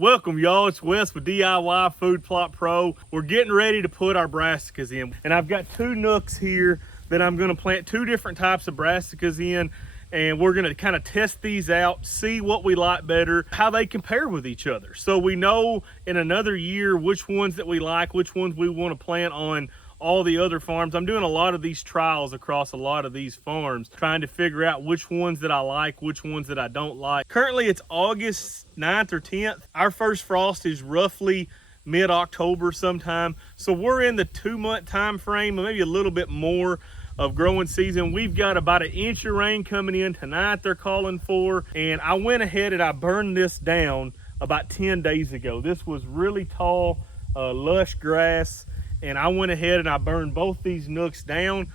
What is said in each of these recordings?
Welcome y'all, it's Wes with DIY Food Plot Pro. We're getting ready to put our brassicas in. And I've got two nooks here that I'm gonna plant two different types of brassicas in. And we're gonna kind of test these out, see what we like better, how they compare with each other. So we know in another year which ones that we like, which ones we wanna plant on all the other farms. I'm doing a lot of these trials across a lot of these farms, trying to figure out which ones that I like, which ones that I don't like. Currently it's August 9th or 10th. Our first frost is roughly mid-October sometime. So we're in the 2-month time frame, maybe a little bit more of growing season. We've got about 1 inch of rain coming in tonight, they're calling for. And I went ahead and I burned this down about 10 days ago. This was really tall, lush grass. And I went ahead and I burned both these nooks down.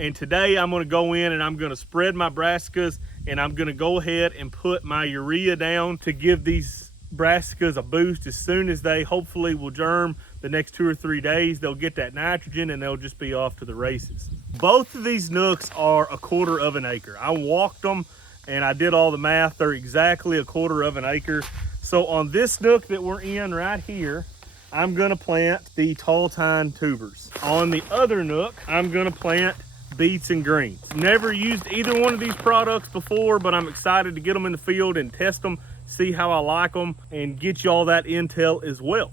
And today I'm gonna go in and I'm gonna spread my brassicas, and I'm gonna go ahead and put my urea down to give these brassicas a boost. As soon as they hopefully will germ the next 2 or 3 days, they'll get that nitrogen and they'll just be off to the races. Both of these nooks are 1/4 of an acre. I walked them and I did all the math. They're exactly 1/4 of an acre. So on this nook that we're in right here, I'm gonna plant the tall tine tubers. On the other nook, I'm gonna plant beets and greens. Never used either one of these products before, but I'm excited to get them in the field and test them, see how I like them, and get you all that intel as well.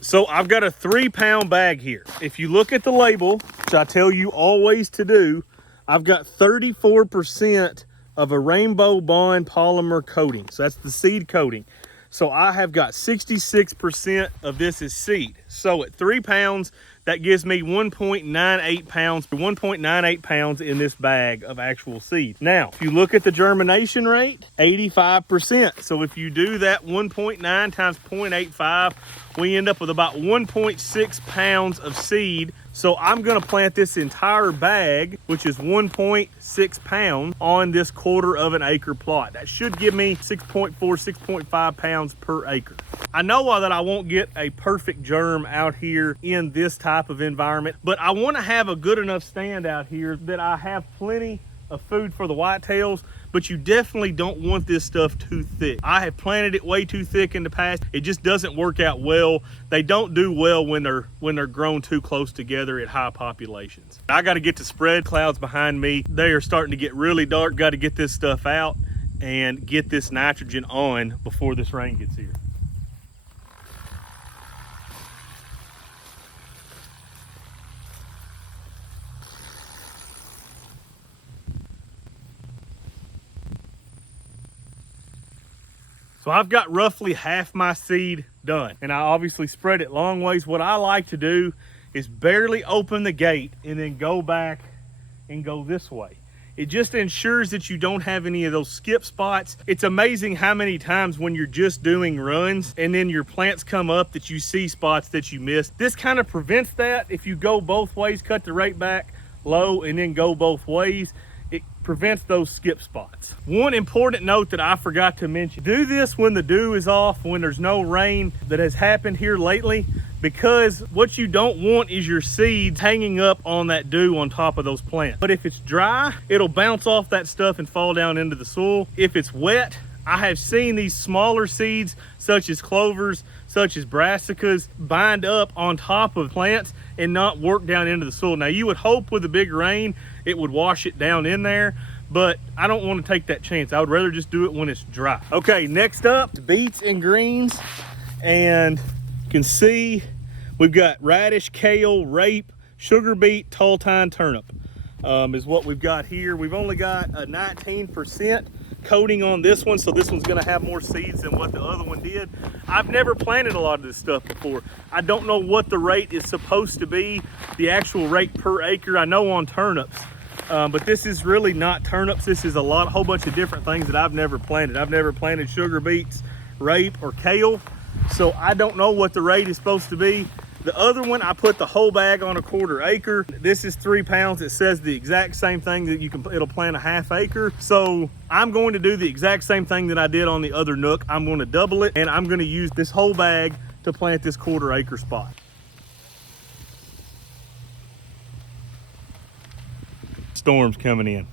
So I've got a 3-pound bag here. If you look at the label, which I tell you always to do, I've got 34% of a rainbow bond polymer coating. So that's the seed coating. So I have got 66% of this is seed. So at 3 pounds, that gives me 1.98 pounds, 1.98 pounds in this bag of actual seed. Now, if you look at the germination rate, 85%. So if you do that 1.9 times 0.85, we end up with about 1.6 pounds of seed. So I'm gonna plant this entire bag, which is 1.6 pounds, on this 1/4 of an acre plot. That should give me 6.4, 6.5 pounds per acre. I know that I won't get a perfect germ out here in this type of environment, but I wanna have a good enough stand out here that I have plenty of food for the whitetails, but you definitely don't want this stuff too thick. I have planted it way too thick in the past. It just doesn't work out well. They don't do well when they're grown too close together at high populations. I gotta get the spread clouds behind me. They are starting to get really dark. Gotta get this stuff out and get this nitrogen on before this rain gets here. So I've got roughly half my seed done, and I obviously spread it long ways. What I like to do is barely open the gate and then go back and go this way. It just ensures that you don't have any of those skip spots. It's amazing how many times when you're just doing runs and then your plants come up that you see spots that you missed. This kind of prevents that. If you go both ways, cut the rate back low and then go both ways, it prevents those skip spots. One important note that I forgot to mention, do this when the dew is off, when there's no rain that has happened here lately, because what you don't want is your seeds hanging up on that dew on top of those plants. But if it's dry, it'll bounce off that stuff and fall down into the soil. If it's wet, I have seen these smaller seeds, such as clovers, such as brassicas, bind up on top of plants and not work down into the soil. Now you would hope with a big rain, it would wash it down in there, but I don't want to take that chance. I would rather just do it when it's dry. Okay, next up, beets and greens. And you can see we've got radish, kale, rape, sugar beet, tall tine, turnip is what we've got here. We've only got a 19% coating on this one, so this one's gonna have more seeds than what the other one did. I've never planted a lot of this stuff before. I don't know what the rate is supposed to be, the actual rate per acre. I know on turnips, but this is really not turnips. This is a whole bunch of different things that I've never planted. I've never planted sugar beets, rape, or kale, so I don't know what the rate is supposed to be. The other one, I put the whole bag on a 1/4 acre. This is 3 pounds. It says the exact same thing that it'll plant a 1/2 acre. So I'm going to do the exact same thing that I did on the other nook. I'm going to double it, and I'm going to use this whole bag to plant this 1/4 acre spot. Storm's coming in.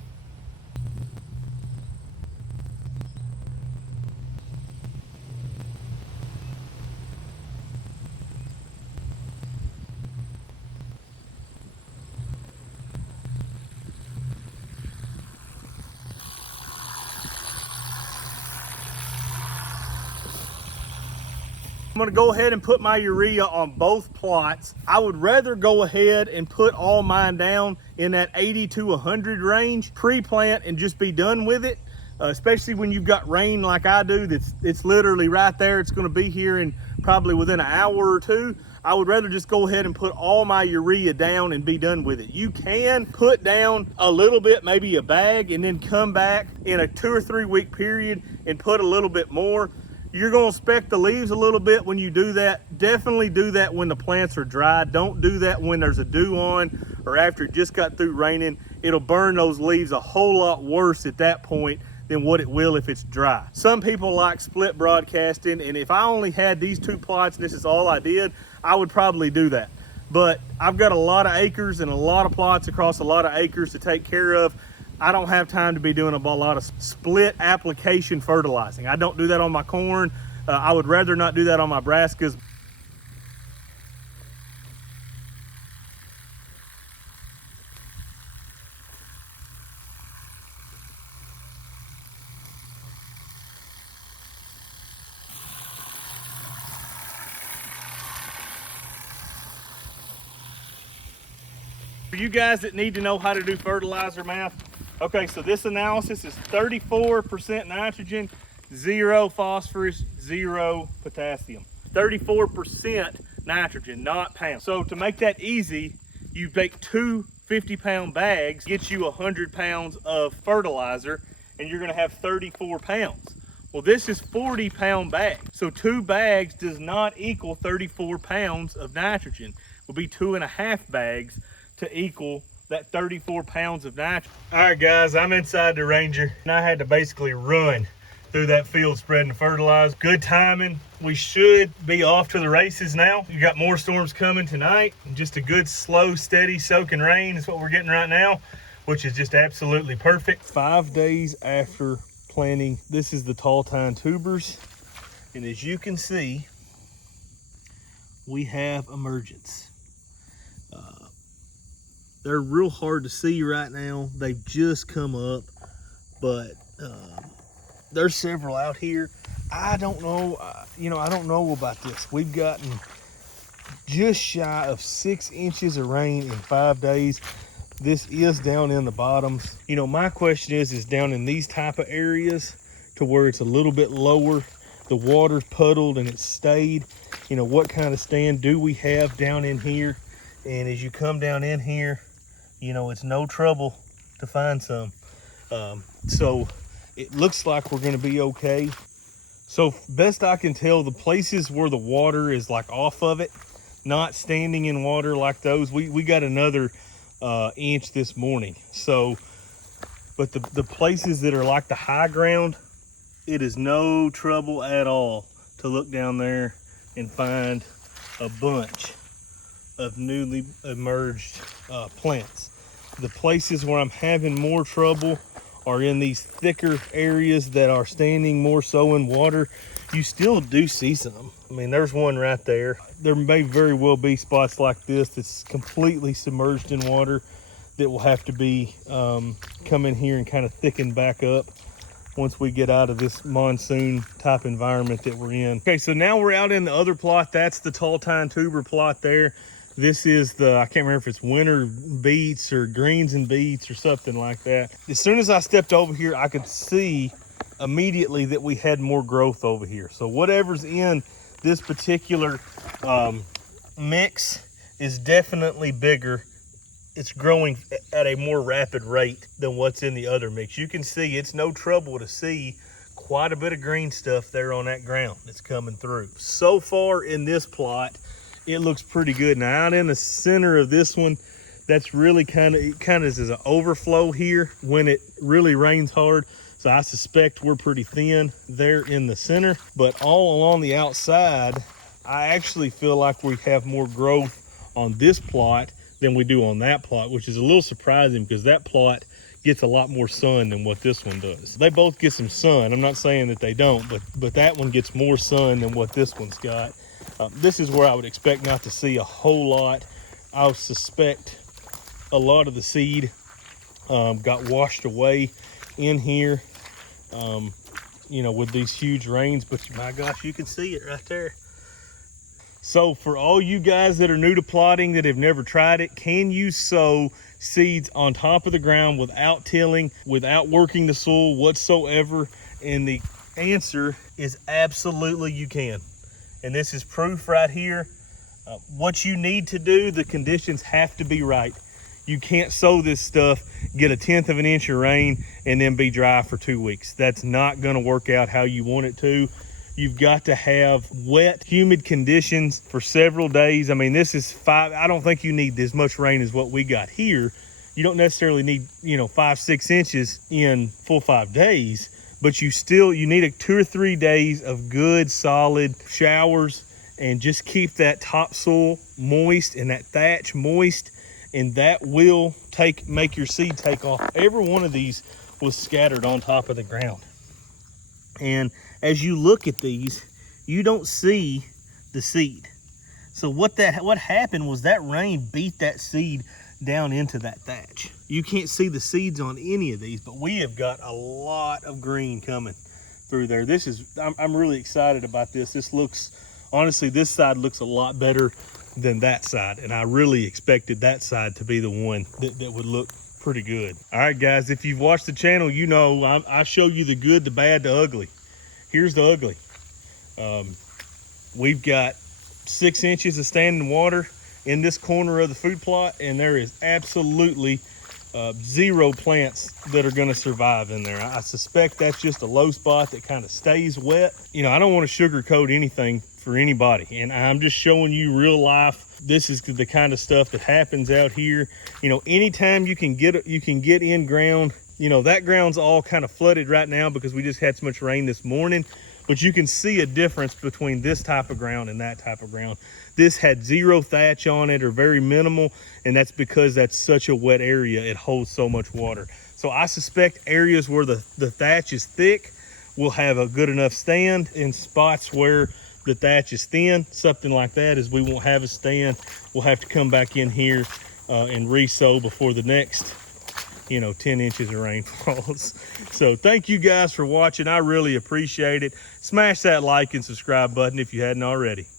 I'm gonna go ahead and put my urea on both plots. I would rather go ahead and put all mine down in that 80 to 100 range, pre-plant, and just be done with it. Especially when you've got rain like I do, it's literally right there. It's gonna be here in probably within an hour or two. I would rather just go ahead and put all my urea down and be done with it. You can put down a little bit, maybe a bag, and then come back in a 2 or 3 week period and put a little bit more. You're gonna speck the leaves a little bit when you do that. Definitely do that when the plants are dry. Don't do that when there's a dew on or after it just got through raining. It'll burn those leaves a whole lot worse at that point than what it will if it's dry. Some people like split broadcasting, and if I only had these 2 plots and this is all I did, I would probably do that. But I've got a lot of acres and a lot of plots across a lot of acres to take care of. I don't have time to be doing a lot of split application fertilizing. I don't do that on my corn. I would rather not do that on my brassicas. For you guys that need to know how to do fertilizer math, okay, so this analysis is 34% nitrogen, 0 phosphorus, 0 potassium. 34% nitrogen, not pounds. So to make that easy, you take 2 50-pound bags, gets you 100 pounds of fertilizer, and you're gonna have 34 pounds. Well, this is 40-pound bags. So 2 bags does not equal 34 pounds of nitrogen. It will be 2.5 bags to equal that 34 pounds of nitrogen. All right, guys, I'm inside the Ranger, and I had to basically run through that field spreading the fertilizer. Good timing. We should be off to the races now. You got more storms coming tonight. Just a good, slow, steady soaking rain is what we're getting right now, which is just absolutely perfect. 5 days after planting, this is the tall tine tubers. And as you can see, we have emergence. They're real hard to see right now. They've just come up, but there's several out here. I don't know, I don't know about this. We've gotten just shy of 6 inches of rain in 5 days. This is down in the bottoms. My question is down in these type of areas to where it's a little bit lower, the water's puddled and it's stayed. What kind of stand do we have down in here? And as you come down in here, it's no trouble to find some. So it looks like we're gonna be okay. So best I can tell, the places where the water is like off of it, not standing in water like those, we got another inch this morning. So, but the places that are like the high ground, it is no trouble at all to look down there and find a bunch of newly emerged plants. The places where I'm having more trouble are in these thicker areas that are standing more so in water. You still do see some. I mean, there's one right there. There may very well be spots like this that's completely submerged in water that will have to be come in here and kind of thicken back up once we get out of this monsoon type environment that we're in. Okay, so now we're out in the other plot. That's the tall tine tuber plot there. This is I can't remember if it's winter beets or greens and beets or something like that. As soon as I stepped over here, I could see immediately that we had more growth over here. So whatever's in this particular mix is definitely bigger. It's growing at a more rapid rate than what's in the other mix. You can see it's no trouble to see quite a bit of green stuff there on that ground that's coming through. So far in this plot, it looks pretty good. Now out in the center of this one, that's really kind of is an overflow here when it really rains hard. So I suspect we're pretty thin there in the center, but all along the outside, I actually feel like we have more growth on this plot than we do on that plot, which is a little surprising because that plot gets a lot more sun than what this one does. They both get some sun. I'm not saying that they don't, but that one gets more sun than what this one's got. This is where I would expect not to see a whole lot. I suspect a lot of the seed got washed away in here, with these huge rains, but my gosh, you can see it right there. So for all you guys that are new to plotting that have never tried it, can you sow seeds on top of the ground without tilling, without working the soil whatsoever? And the answer is absolutely you can. And this is proof right here. What you need to do, the conditions have to be right. You can't sow this stuff, get 1/10 of an inch of rain, and then be dry for 2 weeks. That's not gonna work out how you want it to. You've got to have wet, humid conditions for several days. I mean, this is I don't think you need as much rain as what we got here. You don't necessarily need, 5-6 inches in full 5 days, but you need 2 or 3 days of good, solid showers, and just keep that topsoil moist and that thatch moist, and that will make your seed take off. Every one of these was scattered on top of the ground. And as you look at these, you don't see the seed. So what happened was that rain beat that seed down into that thatch. You can't see the seeds on any of these, but we have got a lot of green coming through there. I'm really excited about this. Honestly, this side looks a lot better than that side, and I really expected that side to be the one that would look pretty good. All right, guys, if you've watched the channel, you know I show you the good, the bad, the ugly. Here's the ugly. We've got 6 inches of standing water in this corner of the food plot, and there is absolutely 0 plants that are going to survive in there. I suspect that's just a low spot that kind of stays wet. I don't want to sugarcoat anything for anybody, and I'm just showing you real life. This is the kind of stuff that happens out here. Anytime you can get in ground, that ground's all kind of flooded right now because we just had so much rain this morning, but you can see a difference between this type of ground and that type of ground. This had 0 thatch on it, or very minimal, and that's because that's such a wet area. It holds so much water. So I suspect areas where the thatch is thick will have a good enough stand. In spots where the thatch is thin, something like that, is we won't have a stand. We'll have to come back in here and re-sow before the next 10 inches of rain falls. So thank you guys for watching. I really appreciate it. Smash that like and subscribe button if you hadn't already.